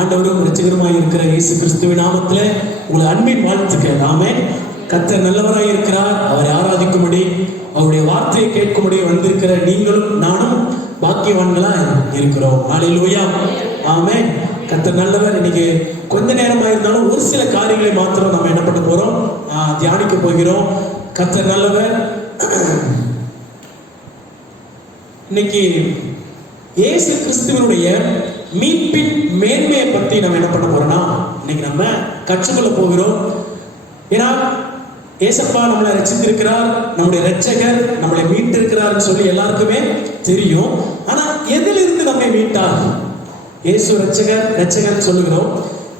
ஆண்டவரும் இரட்சகருமாய் இருக்கிற இயேசு கிறிஸ்துவின் நாமத்திலே உங்கள் அன்பின் வாழ்த்துக்கள். ஆமென். கர்த்தர் நல்லவராய் இருக்கிறார். அவரை ஆராதிக்கும்படி, அவருடைய வார்த்தையை கேட்கும்படி வந்திருக்கிற நீங்களும் நானும் பாக்கியவான்களா இருக்கிறோம். ஹல்லேலூயா. ஆமென். கர்த்தர் நல்லவர். இன்னைக்கு கொஞ்ச நேரமா இருந்தாலும் ஒரு சில காரியங்களை மாத்திரம் நம்ம என்ன பண்ண போறோம், தியானிக்க போகிறோம். கர்த்தர் நல்லவர். இன்னைக்கு இயேசு கிறிஸ்துவனுடைய மீட்பின் மேன்மையை பத்தி நம்ம என்ன பண்ண போறோம்னா இன்னைக்கு நம்ம கற்றுக்கொள்ள போகிறோம். ஏன்னா ஏசப்பா நம்மளை ரட்சித்திருக்கிறார், நம்முடைய ரட்சகர் நம்மளை மீட்டிருக்கிறார்னு சொல்லி எல்லாருக்குமே தெரியும். ஆனா எதிலிருந்து நம்மை மீட்டார்? இயேசு ரட்சகர் சொல்லுகிறோம்.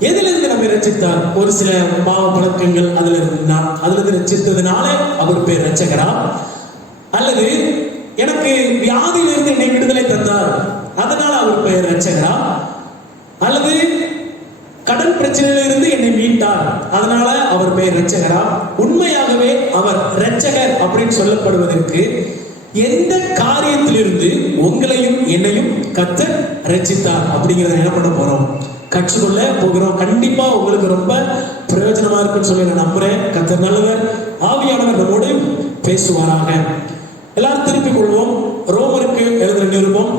எதிலிருந்து நம்மை ரட்சித்தார்? ஒரு சில பாவ பழக்கங்கள் அதுல இருந்து ரட்சித்ததுனால அவர் பேர் ரட்சகரா, அல்லது எனக்கு வியாதியிலிருந்து என்னை விடுதலை தந்தார் அதனால அவர் பெயர் ரட்சகரா, அல்லது கடன் பிரச்சனையிலிருந்து என்னை மீட்டார் அதனால அவர் பெயர் ரட்சகரா? உண்மையாகவே அவர் ரட்சகர் அப்படின்னு சொல்லப்படுவதற்கு எந்த காரியத்திலிருந்து உங்களையும் என்னையும் கர்த்தர் ரட்சித்தார் அப்படிங்கிறத என்ன பண்ண போறோம், கற்றுக்கொள்ள போகிறோம். கண்டிப்பா உங்களுக்கு ரொம்ப பிரயோஜனமா இருக்குன்னு சொல்லி நான் நம்புறேன். கர்த்தர் நல்லவர். ஆவியானவர் நம்மோடு பேசுவாராக. எல்லாரும் திருப்பிக் கொள்வோம். ரோமருக்கு எழுதின நிருபம்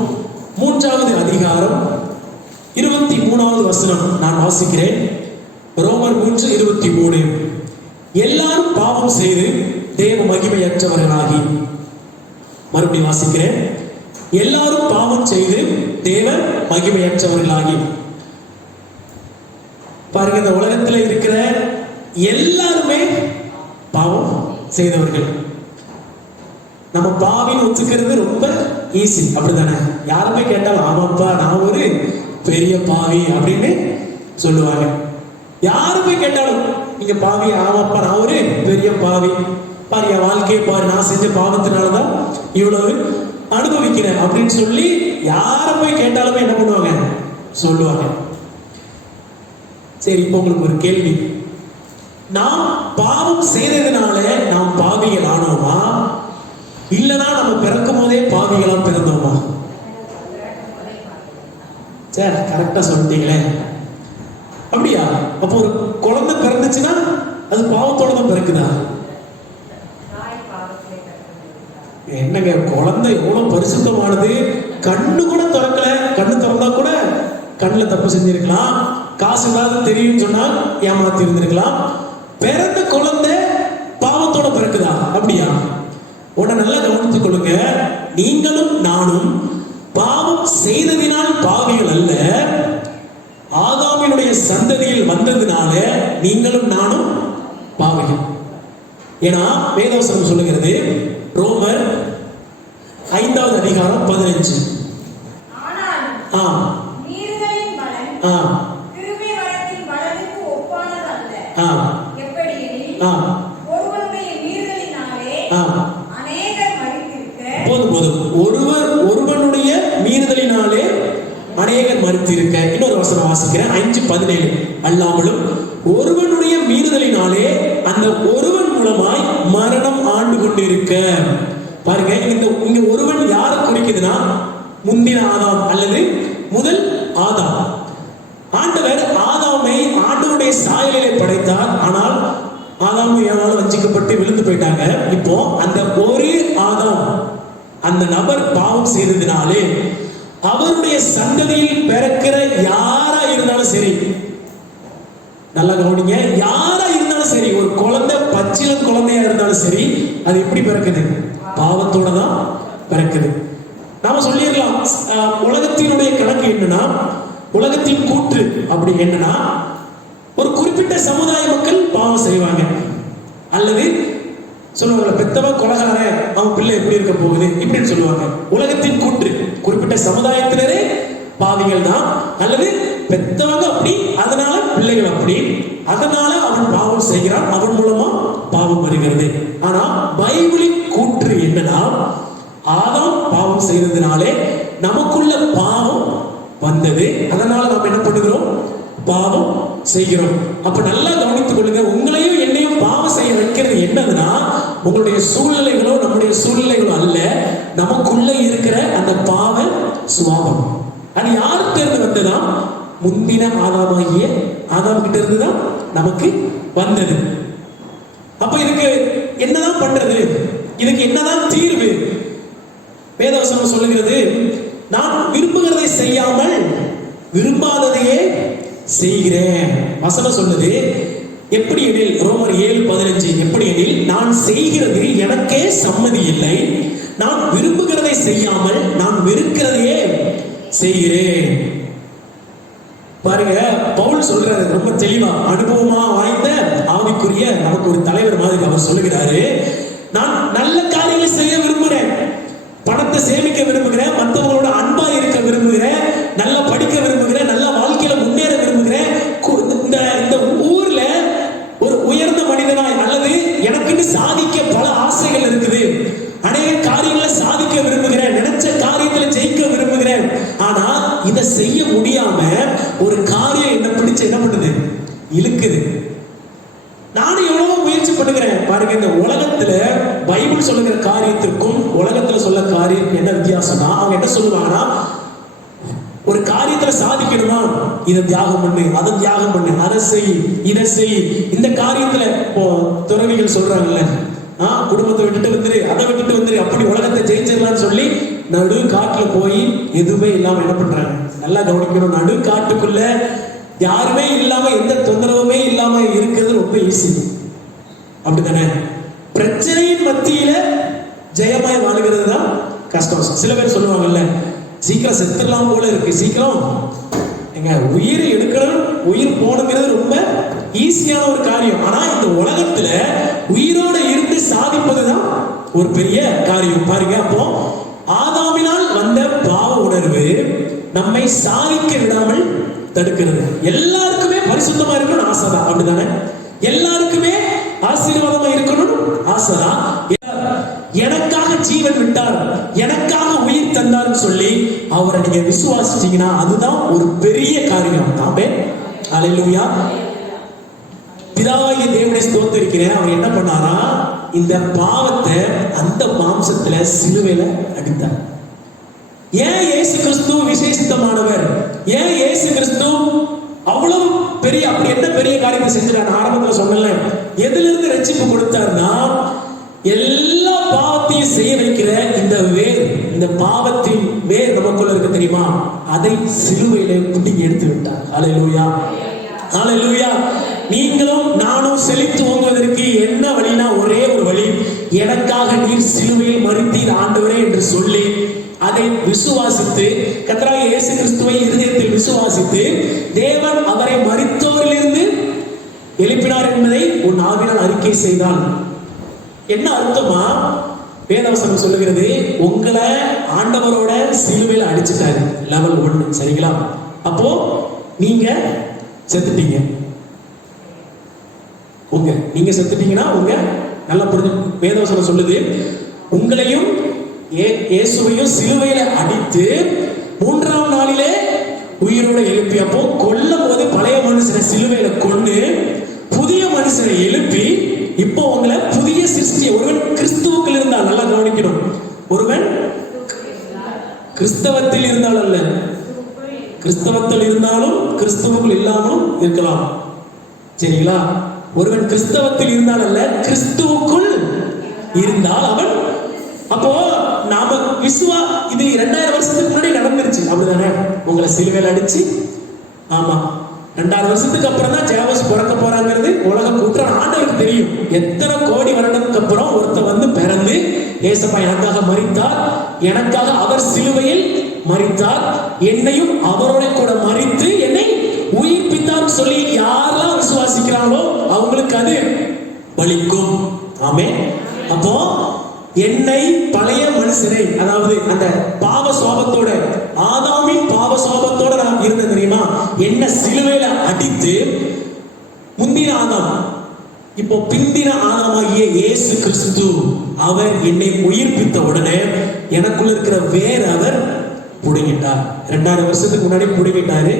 3வது அதிகாரம் 23வது வசனம் நான் வாசிக்கிறேன். ரோமர் 3:23. எல்லாரும் பாவம் செய்து தேவ மகிமையற்றவர்களாகி, மறுபடியும் வாசிக்கிறேன். எல்லாரும் பாவம் செய்து தேவ மகிமையற்றவர்களாகி. பாருங்க, இந்த உலகத்தில் இருக்கிற எல்லாருமே பாவம் செய்தவர்கள். நம்ம பாவின்னு ஒத்துக்கிறது ரொம்ப ஈஸி, அப்படித்தானே? யாருமே கேட்டாலும் ஆமாப்பா நான் ஒரு பெரிய பாவி அப்படின்னு சொல்லுவாங்க. யாருமே கேட்டாலும் நீங்க பாவி, ஆமாப்பா நான் ஒரு பெரிய பாவி, பாரு என் வாழ்க்கையை பாரு, நான் செஞ்ச பாவத்தினாலதான் இவ்வளவு அனுபவிக்கிறேன் அப்படின்னு சொல்லி யாருமே கேட்டாலுமே என்ன பண்ணுவாங்க, சொல்லுவாங்க. சரி, இப்போ உங்களுக்கு ஒரு கேள்வி. நாம் பாவம் செய்ததுனால நாம் பாவிகள் ஆனோமா, இல்லனா நம்ம பிறக்கும் போதே பாவிகளா பிறந்தோமா? சரி, கரெக்டா சொல்லிட்டீங்களே. அப்படியா? அப்போ ஒரு குழந்தை பிறந்துச்சுன்னா அது பாவத்தோட தான் பிறக்குதா? என்னங்க, குழந்தை எவ்வளவு பரிசுத்தமானது, கண்ணு கூட திறக்கல, கண்ணு திறந்தா கூட கண்ணுல தப்பு செஞ்சிருக்கலாம், காசு ஏதாவது தெரியும் சொன்னா ஏமாத்தி இருந்திருக்கலாம். பிறந்த குழந்தை பாவத்தோட பிறக்குதா? அப்படியா? உடனே நல்லா கவனித்துக் கொள்ளுங்க. நீங்களும் நானும் பாவம் செய்ததினால் பாவிகள் அல்ல, ஆதாமினுடைய சந்ததியில் வந்ததினால நீங்களும் நானும் பாவிகள். ஏன்னா வேதவசனம் சொல்லுகிறது, ரோமர் 5வது அதிகாரம் 15. ஒருவனுடைய மீறுதலினாலே அநேகர் மரித்திருக்க. இன்னொரு வசனம் வாசிக்கிறேன், 5:17. அல்லாமலும் ஒருவனுடைய மீறுதலினாலே அந்த ஒருவன் மூலமாய் மரணம் ஆண்டு கொண்டிருக்க. பாருங்க, இங்க ஒருவன் யாரை குறிக்குதுன்னா முந்தின ஆதாம் அல்லது முதல் ஆதாம். ஆண்டவர் ஆதாமை ஆண்டவருடைய சாயலிலே படைத்தார். ஆனால் ஆதாம் ஏவாளும் வஞ்சிக்கப்பட்டு விழுந்து போயிட்டாங்க. இப்போ அந்த ஒரு ஆதாம், அந்த நபர் பாவம் செய்ததினாலே அவருடைய சந்ததியில் பிறக்கிற யாரா இருந்தாலும் சரி, நல்லா கவனிங்க, யாரா இருந்தாலும் சரி, ஒரு குழந்தை பச்சிளம் குழந்தையா இருந்தாலும் சரி, அது எப்படி பிறக்குது? பாவத்தோட தான் பிறக்குது. நாம சொல்லிடலாம், உலகத்தினுடைய கணக்கு என்னன்னா, உலகத்தின் கூற்று அப்படி என்னன்னா, ஒரு குறிப்பிட்ட சமுதாய மக்கள் பாவம் செய்வாங்க, அல்லது சொல்லுவாங்க பெத்தவன் கொலகாரன், அவன் பிள்ளை எப்படி இருக்க போகுது இப்படின்னு சொல்லுவாங்க. உலகத்தின் கூற்று, குறிப்பிட்ட சமுதாயத்தினரே பாவிகள் தான், அல்லது பெத்தவங்க அப்படி அதனால பிள்ளைகள் அப்படி, அதனால அவன் பாவம் செய்கிறான், அவன் மூலமா பாவம் வருகிறது. ஆனா பைபிளின் கூற்று என்னன்னா, ஆதாம் பாவம் செய்ததினாலே நமக்குள்ள பாவம் வந்தது, அதனால நாம் என்ன பண்ணுகிறோம், பாவம் செய்கிறோம். அப்ப நல்லா கவனித்துக் கொள்ளுங்க, உங்களையும் என்னையும் பாவம் செய்ய வைக்கிறது என்னதுன்னா உங்களுடைய சூழ்நிலைகளோ நம்முடைய சூழ்நிலைகளோ அல்ல, நமக்குள்ள இருக்கிற அந்த பாவ சுபாவம். அது யாருக்கு இருந்து வந்ததா? முந்தின ஆதாமாகிய ஆதாம் கிட்ட இருந்து தான் நமக்கு வந்தது. அப்ப இதுக்கு என்னதான் பண்றது? இதுக்கு என்னதான் தீர்வு? வேதவசனம் சொல்லுகிறது, நான் விரும்புகிறதை செய்யாமல் விரும்பாததையே செய்கிறேன். வசனம் சொல்லுது எப்படி எனில், ரோமர் 7:15, எப்படி எனில் நான் செய்கிறது எனக்கே சம்மதி இல்லை, நான் விரும்புகிறதை செய்யாமல் நான் வெறுக்கிறதையே செய்கிறேன். பாருங்க, பவுல் சொல்றாரு ரொம்ப தெளிவா, அனுபவமா வாய்ந்த ஆவிக்குரிய நமக்கு ஒரு தலைவர் மாதிரி அவர் சொல்லுகிறாரு, நான் நல்ல காரியங்களை செய்ய விரும்புகிறேன், பணத்தை சேமிக்க விரும்புகிறேன், மற்றவங்களோட அன்பா இருக்க விரும்புகிறேன், நல்லா படிக்க விரும்புகிறேன், நல்ல வாழ்க்கையில முன்னேற விரும்புகிறேன், இந்த ஊர்ல ஒரு உயர்ந்த மனிதனாய் அல்லது எனக்குன்னு சாதிக்க பல ஆசைகள் இருக்குது, அநேக காரியங்களை சாதிக்க விரும்புகிறேன், நினைச்ச காரியத்துல ஜெயிக்க விரும்புகிறேன். ஆனா இதை செய்ய முடியாம ஒரு காரியம் என்ன பிடிச்சு என்ன பண்ணுது, இழுக்குது. நானும் எவ்வளவோ முயற்சி பண்ணுகிறேன். பாருங்க, இந்த உலகத்துல பைபிள் சொல்லுகிற காரியத்திற்கும் உலகத்துல சொல்ல காரியம் என்ன வித்தியாசம்னா, அவங்க என்ன சொல்லுவாங்கன்னா, ஒரு காரியத்துல சாதிக்கணுமா இதை தியாகம் பண்ணு, அதை தியாகம் பண்ணு, அதை செய், இதை செய். இந்த காரியத்துல இப்போ துறவிகள் சொல்றாங்கல்ல, குடும்பத்தை விட்டுட்டு வந்துரு, அதை விட்டுட்டு வந்துரு, அப்படி உலகத்தை ஜெயிச்சிடலாம்னு சொல்லி நடு காட்டுல போய் எதுவுமே இல்லாம என்ன பண்றாங்க, நல்லா கவனிக்கணும். நடு காட்டுக்குள்ள யாருமே இல்லாம எந்த தொந்தரவுமே இல்லாம இருக்கிறது ரொம்ப ஈஸி, அப்படித்தானே? பிரச்சனையின் மத்தியில ஜெயமாய் வாழுகிறது தான் கஷ்டம். சில பேர் சொல்லுவாங்கல்ல, சீக்கிரம் செத்துடலாம் போல இருக்கு, சீக்கிரம் எங்க உயிரை எடுக்கணும், உயிர் போனுங்கிறது ரொம்ப ஈஸியான ஒரு காரியம். ஆனா இந்த உலகத்துல உயிரோட இருந்து சாதிப்பதுதான் ஒரு பெரிய காரியம். பாருங்க, அப்போ ஆதாமினால் வந்த பாவ உணர்வு நம்மை சாதிக்க விடாமல் தடுக்கிறது. எல்லாருக்குமே பரிசுத்தமா இருக்கணும் ஆசைதான், அப்படிதானே? எல்லாருக்குமே ஆசீர்வாதமா இருக்கணும் ஆசைதான். எனக்காக ஜீவன் விட்டார், எனக்காக உயிர் தந்தார்னு சொல்லி அவரை நீங்க விசுவாசிச்சீங்கன்னா அதுதான் ஒரு பெரிய காரியம். ஆமென், அல்லேலூயா. பிதாவாகிய தேவனை ஸ்தோத்திரிக்கிறேன். அவர் என்ன பண்ணாரா, இந்த பாவத்தை அந்த மாம்சத்துல சிலுவையில அடித்தார். ஏன் இயேசு கிறிஸ்து விசேஷித்தமானவர்? ஏன் இயேசு கிறிஸ்து அவ்வளவு பெரிய, அப்படி என்ன பெரிய காரியத்தை செஞ்சார்? ஆரம்பத்தில் சொன்னல, எதுல இருந்து ரட்சிப்பு கொடுத்தார்னா, எல்லா பாவத்தையும் செய்ய வைக்கிற இந்த வேர், இந்த பாவத்தின் வேர் நமக்குள்ள இருக்கு தெரியுமா, அதை சிலுவையில குட்டிங்க எடுத்து விட்டார். அல்லேலூயா, அல்லேலூயா. நீங்களும் நானும் செழித்து ஓங்குவதற்கு என்ன வழினா, ஒரே ஒரு வழி, எனக்காக நீர் சிலுவையில் மரித்தீர் ஆண்டவரே என்று சொல்லி அதை விசுவாசித்து, கர்த்தராகிய இயேசு கிறிஸ்துவை இருதயத்தில் விசுவாசித்து, தேவன் அவரை மரித்தோரிலிருந்து எழுப்பினார் என்பதை உன் ஆவினால் அறிக்கை செய்தால் என்ன அர்த்தமா? வேதவசனம் சொல்லுகிறது, உங்களை ஆண்டவரோட சிலுவையில் அடிச்சுட்டாரு, லெவல் 1. சரிங்களா? அப்போ நீங்க செத்துட்டீங்க. நீங்க செத்துட்டீங்கன்னா உங்க நல்லா புரிஞ்சு, வேதவசனம் சொல்லுது, உங்களையும் இயேசுவையும் சிலுவையில அடித்து 3ஆம் நாளிலே உயிரோட எழுப்பி, அப்போ கொல்லும் போது பழைய மனுஷனை சிலுவையில கொண்டு புதிய மனுஷனை எழுப்பி, இப்போ உங்களை புதிய சிருஷ்டி. ஒருவன் கிறிஸ்துவுக்குள் இருந்தால், நல்லா கவனிக்கணும், ஒருவன் கிறிஸ்தவத்தில் இருந்தால் அல்ல, கிறிஸ்தவத்தில் இருந்தாலும் கிறிஸ்துவுக்குள் இல்லாமலும் இருக்கலாம். சரிங்களா? ஒருவன் கிறிஸ்தவத்தில் இருந்தால் அல்ல, கிறிஸ்துவுக்குள் இருந்தால் அவன். அப்போ நாம இது 2000 வருஷத்துக்கு முன்னாடி நடந்துருச்சு, அப்படிதானே? உங்களை சிலுவையில் அடிச்சு, ஆமா, 2000 வருஷத்துக்கு அப்புறம் தான் ஜேவஸ் பிறக்க போறாங்கிறது உலக கூற்றான ஆண்டவருக்கு தெரியும். எத்தனை கோடி வருடத்துக்கு அப்புறம் ஒருத்தர் வந்து பிறந்து, ஏசப்பா எனக்காக மரித்தார், எனக்காக அவர் சிலுவையில் மரித்தார், என்னையும் அவரோட கூட மரித்து என்னை உயிர்ப்பித்தார் சொல்லி யாரெல்லாம் விசுவாசிக்கிறாங்களோ அவங்களுக்கு அது பலிக்கும். ஆமென். அப்போ என்னை பழைய மனுஷனை, அதாவது அந்த பாவ சுபாவத்தோட, ஆதாமின் பாவ சுபாவத்தோட நான் இருந்தேன் தெரியுமா, என்ன சிலுவையில அடித்து முந்தின ஆதாம், இப்போ பிந்தின ஆதாமாகிய இயேசு கிறிஸ்து அவர் என்னை உயிர்ப்பித்த உடனே எனக்குள்ள இருக்கிற வேர் அவர் புடுங்கிட்டார். 2000 வருஷத்துக்கு முன்னாடி புடுங்கிட்டாரு.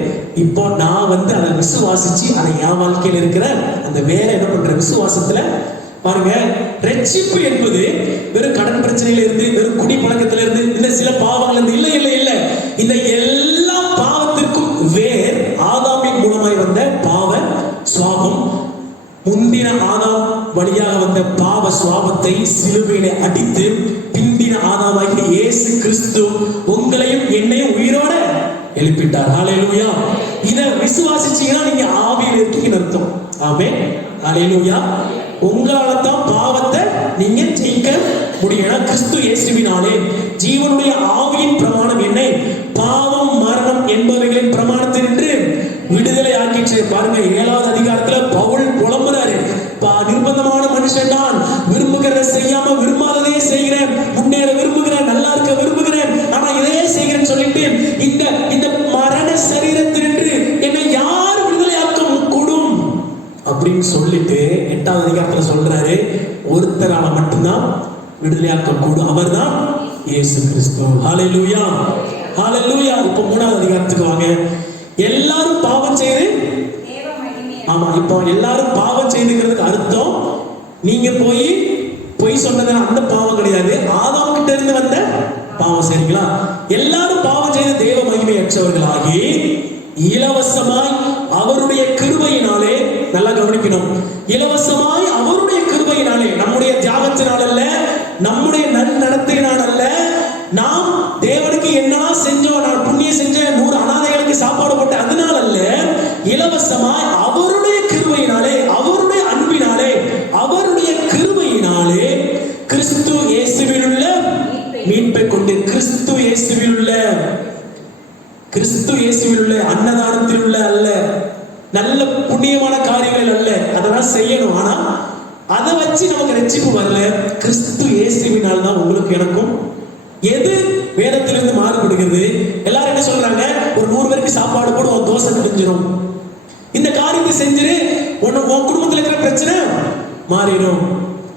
இப்போ நான் வந்து அதை விசுவாசிச்சு, அதை என் வாழ்க்கையில் இருக்கிற அந்த வேற என்ன பண்ற விசுவாசத்துல பாருங்க. ரட்சிப்பு என்பது வெறும் கடன் பிரச்சனையில இருந்து, வெறும் குடி பழக்கத்துல இருந்து, இந்த சில பாவங்கள் இருந்து இல்ல இல்ல இல்ல. இந்த எல்லா பாவத்திற்கும் வேர் ஆதாம் வழியாக வந்த பாவ சுவாபத்தை சிலுவையிலே அடித்து பிந்தின ஆதாமாகிய இயேசு கிறிஸ்து உங்களையும் என்னையும் உயிரோட எழுப்பிட்டார். ஹல்லேலூயா. இத விசுவாசிச்சீங்கன்னா நீங்க ஆவியில் இருக்கீங்கன்னு அர்த்தம். ஆமென். ஹல்லேலூயா. உங்களால தான் பாவத்தை நீங்க ஜெயிக்க முடியும். கிறிஸ்து இயேசுவினாலே ஜீவனுடைய ஆவியின் பிரமாணம் என்னை பாவம் மரணம் என்பவைகளின் பிரமாணத்தினின்று விடுதலை ஆக்கிச்சு. பாருங்க, 7வது அதிகாரத்துல பவுல் புலம்புறாரு, நிர்பந்தமான மனுஷன் நான், விரும்புகிறத செய்யாம விரும்பாததே செய்கிறேன், முன்னேற விரும்புகிறேன், நல்லா இருக்க விரும்புகிறேன், ஆனா இதையே செய்கிறேன் சொல்லிட்டு இந்த மரண சரீரத்தினின்று என்னை யார் விடுதலை ஆக்க கூடும் அப்படின்னு சொல்லிட்டு 8வது அதிகாரத்துல சொல்றாரு, ஒருத்தரால மட்டும்தான் விடுதலையாக்க கூடும், அவர்தான் இயேசு கிறிஸ்து. ஹல்லேலூயா. ஹல்லேலூயா. இப்போ 3வது அதிகாரத்துக்கு வாங்க. எல்லாரும் பாவம் செய்து, ஆமா, இப்போ எல்லாரும் பாவம் செய்துங்கிறதுக்கு அர்த்தம் நீங்க பொய் சொன்னது அந்த பாவம் கிடையாது, ஆதாம் கிட்ட இருந்து வந்த பாவம். சரிங்களா? எல்லாரும் பாவம் செய்து தேவ மகிமையற்றவர்களாகி இலவசமாய் அவருடைய கிருபையினாலே, நல்லா கவனிக்கணும், இலவசமாய் அவருடைய கிருபையினாலே, நம்முடைய தியாகத்தினால் அல்ல, நம்முடைய நன்னடத்தையினால் அல்ல, நாம் தேவனுக்கு என்னெல்லாம் செஞ்சோம், நான் புண்ணியம் செஞ்சேன், 100 அனாதைகளுக்கு சாப்பாடு போட்டு அதனால அல்ல, இலவசமாய் அவருடைய கிருபையினாலே, அவருடைய அன்பினாலே, அவருடைய கிருபையினாலே கிறிஸ்து இயேசுவில் உள்ள மீட்பை கொண்டு, கிறிஸ்து இயேசுவில் உள்ள அன்னதானத்தில் உள்ள அல்ல, நல்ல புண்ணியமான காரியங்கள் அல்ல, அதெல்லாம் செய்யணும், ஆனா அதை வச்சு நமக்கு ரட்சிப்பு வரல. கிறிஸ்து இயேசுவினால் தான் உங்களுக்கு எனக்கும். எது வேதத்திலிருந்து மாறுபடுகிறது? எல்லாரும் என்ன சொல்றாங்க, ஒரு 100 பேருக்கு சாப்பாடு போடு, ஒரு தோசை முடிஞ்சிடும், இந்த காரியத்தை செஞ்சிரு, உன் குடும்பத்தில் இருக்கிற பிரச்சனை மாறிடும்.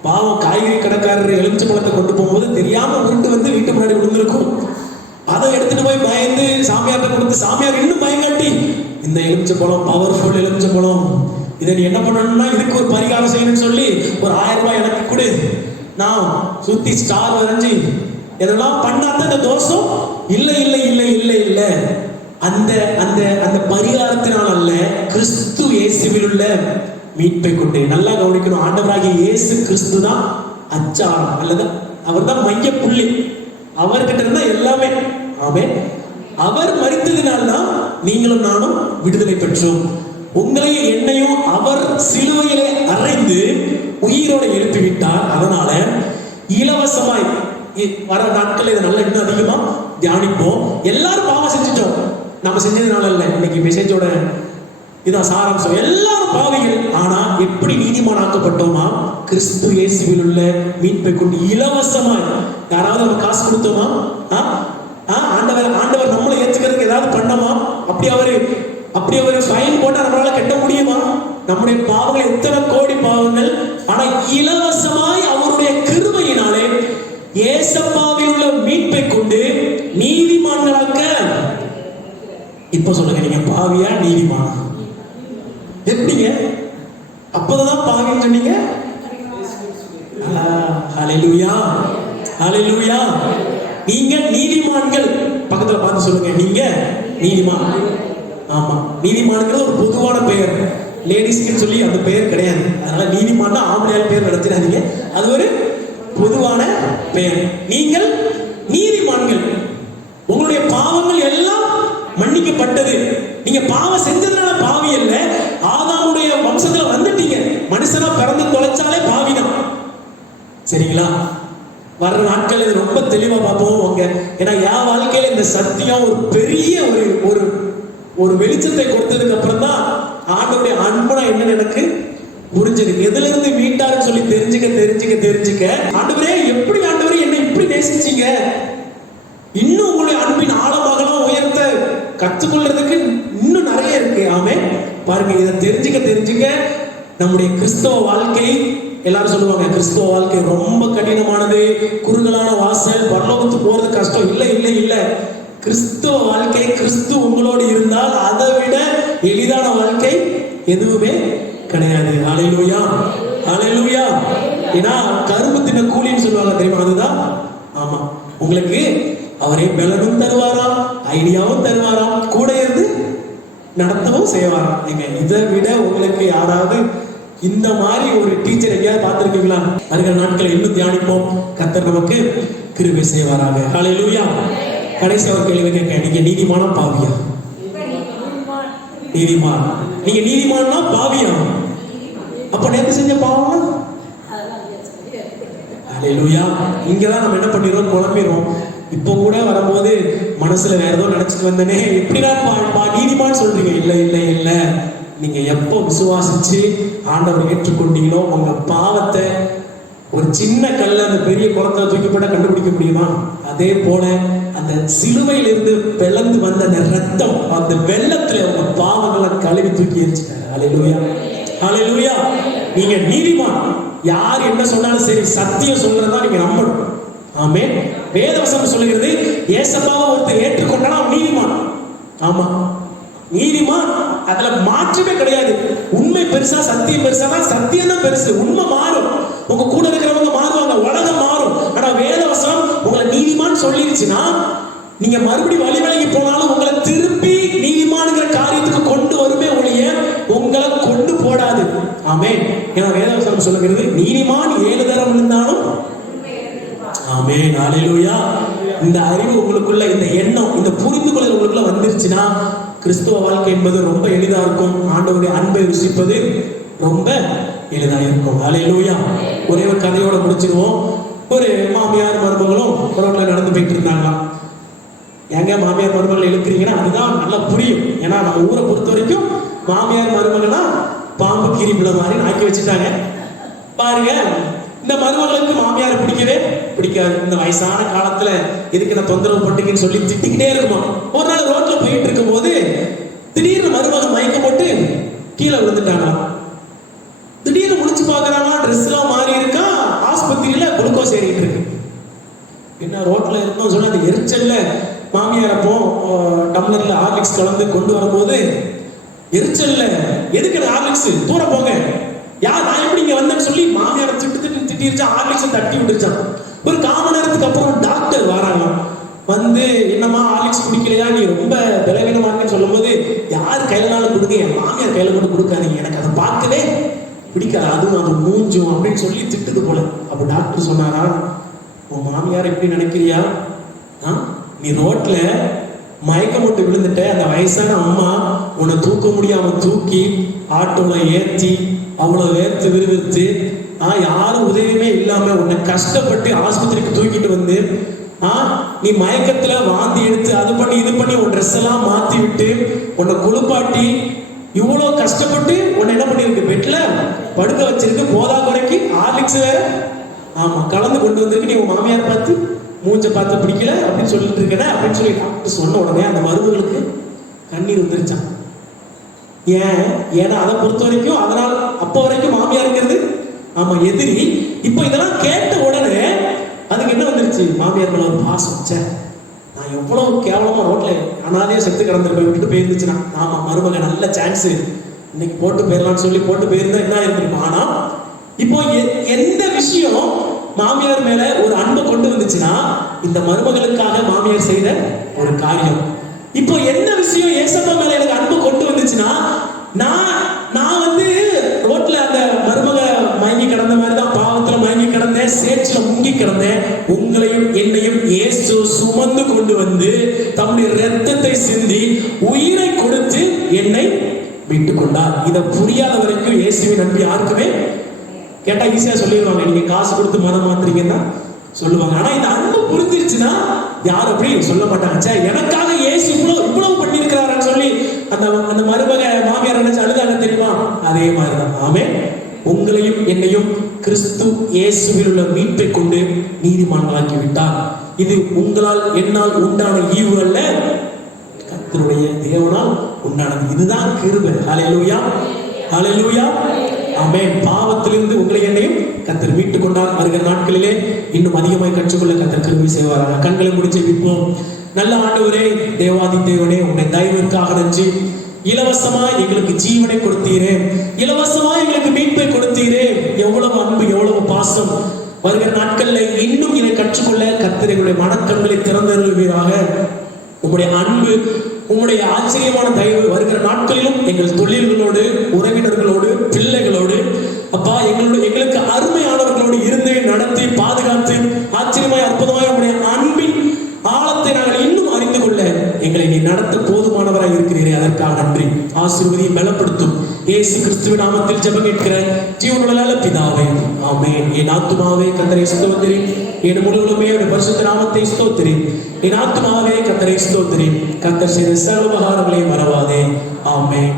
பாவம், காய்கறி கடைக்காரர் எலுமிச்சை பழத்தை கொண்டு போகும்போது தெரியாம உருண்டு வந்து வீட்டு முன்னாடி விழுந்திருக்கும், அதை எடுத்துட்டு போய் பயந்து சாமியார்ட்ட கொடுத்து, சாமியார் இன்னும் பயங்காட்டி, இந்த எலுமிச்சை பழம் பவர்ஃபுல் எலுமிச்சை பழம், இதை நீ என்ன பண்ணணும்னா இதுக்கு ஒரு பரிகாரம் செய்யணும்னு சொல்லி ஒரு 1000 ரூபாய் எனக்கு கொடு, நான் சுத்தி ஸ்டார் வரைஞ்சி இதெல்லாம் பண்ணாத இந்த தோஷம் இல்லை இல்லை இல்லை இல்லை இல்லை. அந்த அந்த அந்த பரிகாரத்தினால் அல்ல, கிறிஸ்து இயேசுவில் உள்ள மீட்பை கொண்டு. நல்லா கவனிக்கணும், ஆண்டவராகிய இயேசு கிறிஸ்து தான் அச்சாரம், அல்லது அவர் தான் மைய புள்ளி, அவர்கிட்ட இருந்தா எல்லாமே. ஆமென். அவர் மரித்ததினால்தான் நீங்களும் நானும் விடுதலை பெற்றோம். உங்களையும் என்னையும் அவர் சிலுவையிலே அறைந்து உயிரோடு எழுப்பிவிட்டார். அதனால இலவசமாய் வர நாட்கள் இதை நல்லா இன்னும் அதிகமா தியானிப்போம். எல்லாரும் பாவம் செஞ்சுட்டோம், நம்ம செஞ்சதுனால இல்ல. இன்னைக்கு மெசேஜோட இதான் சாராம்சம். எல்லாரும் பாவிகள், ஆனா எப்படி நீதிமானாக்கப்பட்டோமா? கிறிஸ்து இயேசுவில் உள்ள மீட்பை கொண்டு இலவசமாய். யாராவது நம்ம காசு கொடுத்தோமா? ஆண்டவர் நம்மளை ஏத்துக்கிறதுக்கு ஏதாவது பண்ணோமா? அப்படி அவரு ஃபைன் போட்டா நம்மளால கட்ட முடியுமா? நம்முடைய பாவங்கள் எத்தனை கோடி பாவங்கள், ஆனா இலவசமாய் அவருடைய கிருபையினாலே ஏசப்பாவில் உள்ள மீட்பை கொண்டு நீதிமான்களாக்க. இப்ப சொல்லுங்க, நீங்க பாவியா நீதிமானா? எப்படிங்க? அப்பதான் பாவின்னு சொன்னீங்க. ஹல்லேலூயா, ஹல்லேலூயா. நீங்க நீதிமான்கள். பக்கத்துல பார்த்து சொல்லுங்க, நீங்க நீதிமான். ஆமா, நீதிமான்கள் ஒரு பொதுவான பெயர், லேடிஸ்க்கு சொல்லி அந்த பெயர் கிடையாது. அதனால நீதிமான் ஆம்பளையால் பெயர் நடத்தினாதீங்க, அது ஒரு பொதுவான பெயர். நீங்கள் நீதிமான்கள். உங்களுடைய பாவங்கள் எல்லாம் மன்னிக்கப்பட்டது. நீங்க பாவம் செஞ்சதுனால பாவி அல்ல, ஆதாமுடைய வம்சத்துல வந்துட்டீங்க. மனுஷனா பிறந்து தொலைச்சாலே பாவிதான். சரிங்களா? வர்ற நாட்கள் இது ரொம்ப தெளிவா பார்ப்போம். ஏன்னா என் வாழ்க்கையில இந்த சத்தியம் ஒரு பெரிய ஒரு ஒரு வெளிச்சத்தை கொடுத்ததுக்கு அப்புறம் தான் ஆண்டவருடைய அன்புனா என்னன்னு எனக்கு புரிஞ்சது. எதுல இருந்து மீட்டாருன்னு சொல்லி தெரிஞ்சுக்க ஆண்டவரே, எப்படி ஆண்டவரே என்னை இப்படி நேசிச்சீங்க, இன்னும் உங்களுடைய அன்பின் ஆழமாகலாம் உயர்த்த கற்றுக்கொள்றதுக்கு இன்னும் நிறைய இருக்கு. ஆமென். பாருங்க, இதை தெரிஞ்சுக்க நம்முடைய கிறிஸ்தவ வாழ்க்கை, எல்லாரும் சொல்லுவாங்க கிறிஸ்தவ வாழ்க்கை ரொம்ப கடினமானது, குறுகலான வாசல், பரலோகத்துக்கு போறது கஷ்டம். இல்லை இல்லை இல்லை. கிறிஸ்தவ வாழ்க்கை, கிறிஸ்து உங்களோடு இருந்தால் அதை விட எளிதான வாழ்க்கை எதுவுமே கிடையாது. ஹல்லேலூயா, ஹல்லேலூயா. ஏன்னா கரும்பு தின்ன கூலின்னு சொல்லுவாங்க தெரியுமா? அதுதான். ஆமா, உங்களுக்கு அவரே பலனும் தருவாராம், ஐடியாவும் தருவாராம், கூட இருந்து நடத்தவும் செய்வாராம். இதை விட உங்களுக்கு யாராவது இந்த மாதிரி ஒரு டீச்சர் எங்கேயாவது பார்த்திருக்கீங்களா? வருகிற நாட்களை இன்னும் தியானிப்போம். கர்த்தர் நமக்கு கிருபை செய்வாராக. ஹல்லேலூயா. கடைசி ஒரு கேள்வி கேட்க, நீங்க நீதிமானா பாவியா? நீதிமான். நீங்க நீதிமான்னா பாவியா? அப்ப நேத்து செஞ்ச பாவம். ஹல்லேலூயா. இங்கதான் நம்ம என்ன பண்ணிடுறோம், குழம்பிடுறோம். இப்போ கூட வரும்போது மனசுல வேற ஏதோ நினைச்சிட்டு வந்தனே, எப்படிதான் நீதிமான் சொல்றீங்க? இல்ல இல்ல இல்ல, நீங்க எப்போ விசுவாசிச்சு ஆண்டவர் ஏற்றுக்கொண்டீங்களோ உங்க பாவத்தை ஒரு சின்ன கல்ல அந்த பெரிய குளத்துல தூக்கி போட கண்டுபிடிக்க முடியுமா? அதே போல அந்த சிலுவையில் இருந்து பிளந்து வந்த அந்த ரத்தம், அந்த வெள்ளத்துல உங்க பாவங்களை கழுவி தூக்கி எரிச்சிட்டாரு. ஹல்லேலூயா. ஹல்லேலூயா. நீங்க நீதிமான். யார் என்ன சொன்னாலும் சரி, சத்தியம் சொல்றதா நீங்க நம்பணும். ஆமென். வேதவசனம் சொல்லுகிறது, ஏசப்பாவை ஒருத்தர் ஏற்றுக்கொண்டாலும் அவன் நீதிமான். ஆமா, நீதிமான். அதுல மாற்றமே கிடையாது. உண்மை பெருசா சத்தியம் பெருசா? சத்தியம் தான் பெருசு. உண்மை மாறும், உங்க கூட இருக்கிறவங்க மாறுவாங்க, உலகம் மாறும். ஆனா வேதவசனம் உங்களை நீதிமான் சொல்லிருச்சுன்னா, நீங்க மறுபடியும் வழி விலகி போனாலும் உங்களை திருப்பி நீதிமான்ங்கிற காரியத்துக்கு கொண்டு வருமே ஒழிய உங்களை கொண்டு போடாது. ஆமென். ஏன்னா வேதவசனம் சொல்லுகிறது, நீதிமான் 7 தரம் விழுந்தாலும். ஆமென். ஹல்லேலூயா. இந்த அறிவு உங்களுக்குள்ள, இந்த எண்ணம், இந்த புரிந்து கொள்ளல் உங்களுக்குள்ள வந்துருச்சுன்னா, கிறிஸ்துவ வாழ்க்கை என்பது ரொம்ப எளிதா இருக்கும். ஆண்டவருடைய அன்பை ருசிப்பது ரொம்ப எளிதா இருக்கும். ஹல்லேலூயா. ஒரே ஒரு கதையோட முடிச்சிருவோம். ஒரு மாமியார் மருமகளும் ரோட்ல நடந்து போயிட்டு இருந்தாங்க. எங்க மாமியார் மருமகள் எழுக்கிறீங்கன்னா அதுதான் நல்லா புரியும். ஏன்னா நம்ம ஊரை பொறுத்த வரைக்கும் மாமியார் மருமகனா பாம்பு கீரி பிள்ளை மாதிரி ஆக்கி வச்சுட்டாங்க. பாருங்க, இந்த மருமகளுக்கு மாமியார் பிடிக்கவே பிடிக்காது. இந்த வயசான காலத்துல எதுக்கு நான் தொந்தரவு பண்றீங்கன்னு சொல்லி திட்டிக்கிட்டே இருக்குமா. ஒரு நாள் ரோட்ல போயிட்டு இருக்கும் போது திடீர்னு மருமகன் மயக்கம் போட்டு கீழே விழுந்துட்டாங்க. திடீர்னு முடிச்சு பாக்குறாங்க, ட்ரெஸ் எல்லாம் மாறி இருக்கா, ஆஸ்பத்திரியில குளுக்கோஸ் ஏறிட்டு இருக்கு. என்ன ரோட்ல இருந்தோம் சொன்னா அந்த எரிச்சல்ல மாமியார் அப்போ டம்ளர்ல ஹார்லிக்ஸ் கலந்து கொண்டு வரும்போது எரிச்சல்ல, எதுக்கு ஹார்லிக்ஸ், தூர போங்க, யார் நான் எப்படி இங்க வந்தேன்னு சொல்லி மாமியார் திட்டிருச்சா, ஹார்லிக்ஸ் தட்டி விட்டுருச்சான். ஒரு 1/4 மணி நேரத்துக்கு அப்புறம் டாக்டர் வராங்க. வந்து என்னம்மா ஹார்லிக்ஸ் குடிக்கலையா, நீ ரொம்ப பலவீனமானு சொல்லும் போது, யார் கையிலனாலும் கொடுங்க, என் மாமியார் கையில மட்டும் கொடுக்காதீங்க, எனக்கு அதை பார்க்கவே பிடிக்காது, அதுவும் அது மூஞ்சும் அப்படின்னு சொல்லி திட்டுது போல. அப்ப டாக்டர் சொன்னாரா, உன் மாமியார் எப்படி நினைக்கிறியா, நீ ரோட்ல மயக்கம் போட்டு விழுந்துட்ட, அந்த வயசான அம்மா உன்னை தூக்க முடியாம தூக்கி ஆட்டோல ஏற்றி அவ்வளவு வேர்த்து விறுவிறுத்து யாரும் உதவியுமே இல்லாம உன்னை கஷ்டப்பட்டு ஆஸ்பத்திரிக்கு தூக்கிட்டு வந்து நீ மயக்கத்துல வாந்தி எடுத்து அது பண்ணி இது பண்ணி உன் ட்ரெஸ் எல்லாம் மாத்தி விட்டு உன்னை குளிப்பாட்டி இவ்வளவு கஷ்டப்பட்டு உன்னை என்ன பண்ணிருக்கு, பெட்ல படுக்க வச்சிருக்கு. போதா குறைக்கு ஹார்லிக்ஸ் வேற ஆமா கலந்து கொண்டு வந்திருக்கு. நீ உன் மாமியார் பார்த்து மூஞ்ச பார்த்து பிடிக்கல அப்படின்னு சொல்லிட்டு இருக்கேன் அப்படின்னு சொல்லி டாக்டர் சொன்ன உடனே அந்த மருமகளுக்கு கண்ணீர் வந்துருச்சான். ஏன்னா அதை பொறுத்த வரைக்கும் அதனால் அப்ப வரைக்கும் மாமியாருங்கிறது ஆமா எதிரி. இப்போ இதெல்லாம் கேட்ட உடனே அதுக்கு என்ன வந்துருச்சு, மாமியார் மேல ஒரு பாசம். நான் எவ்வளவு கேவலமா ரோட்ல அனாதையா செத்து கிடந்திருப்பேன், விட்டுட்டு போயிருந்துச்சுன்னா ஆமா மருமக நல்ல சான்ஸ் இன்னைக்கு போட்டு போயிடலாம்னு சொல்லி போட்டு போயிருந்தா என்ன இருந்திருக்கும். ஆனா இப்போ எந்த விஷயம் மாமியார் மேல ஒரு அன்பை கொண்டு வந்துச்சுன்னா, இந்த மருமகளுக்காக மாமியார் செய்த ஒரு காரியம். இப்போ என்ன விஷயம் ஏசப்பா மேல எனக்கு அன்பு கொண்டு வந்துச்சுன்னா, நான் வந்து ரோட்ல அந்த மருமக மயங்கி கிடந்த மாதிரிதான் பாவத்துல மயங்கி கிடந்தேன், சேற்றுல முங்கி கிடந்தேன். உங்களையும் என்னையும் இயேசு சுமந்து கொண்டு வந்து தம்முடைய இரத்தத்தை சிந்தி உயிரை கொடுத்து என்னை மீட்டுக் கொண்டார். இதை புரியாத வரைக்கும் இயேசுவின் அன்பு யாருக்குமே கேட்டா ஈஸியா சொல்லிடுவாங்க, நீங்க காசு கொடுத்து மனம் மாத்துறீங்கன்னா சொல்லுவாங்க. ஆனா இந்த அன்பு புரிஞ்சிருச்சுன்னா யாரும் அப்படி சொல்ல மாட்டாங்க. எனக்காக இயேசு இவ்வளவு பண்ணிருக்கிறாருன்னு சொல்லி அந்த மருமக மாமியார் நினைச்சு அழுதாங்க தெரியுமா? அதே மாதிரிதான் ஆமென். உங்களையும் என்னையும் கிறிஸ்து இயேசுவில் உள்ள மீட்பை கொண்டு நீதிமான்களாக்கி விட்டார். இது உங்களால் என்னால் உண்டான ஈவு அல்ல, கர்த்தருடைய தேவனால் உண்டானது. இதுதான் கிருபை. ஹல்லேலூயா, ஹல்லேலூயா, ஆமென். பாவத்திலிருந்து உங்களை என்னையும் கர்த்தர் மீட்டுக் கொண்டார். வருகிற நாட்களிலே இன்னும் அதிகமாய் கற்றுக்கொள்ள கர்த்தர் கிருபை செய்வாராக. கண்களை முடிச்சு விற்போம். நல்ல ஆண்டவரே, தேவாதி தேவனே, உன்னை தயவிற்காக நன்றி. இலவசமா எங்களுக்கு ஜீவனை கொடுத்தீரே, இலவசமா எங்களுக்கு மீட்பை கொடுத்தீரே. எவ்வளவு அன்பு, எவ்வளவு பாசம். வருகிற நாட்கள்ல இன்னும் இதை கற்றுக்கொள்ள கர்த்தர் எங்களுடைய மனக்கண்களை திறந்தருள்வீராக. உங்களுடைய அன்பு, உங்களுடைய ஆச்சரியமான தயவு வருகிற நாட்களிலும் எங்கள் தொழில்களோடு, உறவினர்களோடு, பிள்ளைகளோடு அப்பா எங்களுக்கு அருமையானவர்களோடு இருந்து நடத்தி பாதுகாத்து ஆச்சரியமாய் அற்புதமாய் உடைய அன்பின் ஆழத்தை நாங்கள் இன்னும் அறிந்து கொள்ள எங்களை நீ நடத்த போதுமானவராய் இருக்கிறீரே, அதற்காக நன்றி. ஆசீர்வதியை பலப்படுத்தும் இயேசு கிறிஸ்துவின் நாமத்தில் ஜெபம் கேட்கிற ஜீவனுள்ள பிதாவே, ஆமென். என் ஆத்துமாவே கர்த்தரை ஸ்தோத்திரி, என் முழுவதுமே அவருடைய பரிசுத்த நாமத்தை ஸ்தோத்திரி. என் ஆத்துமாவே கர்த்தரை ஸ்தோத்திரி, கர்த்தர் செய்த சகல உபகாரங்களை மறவாதே. ஆமென்.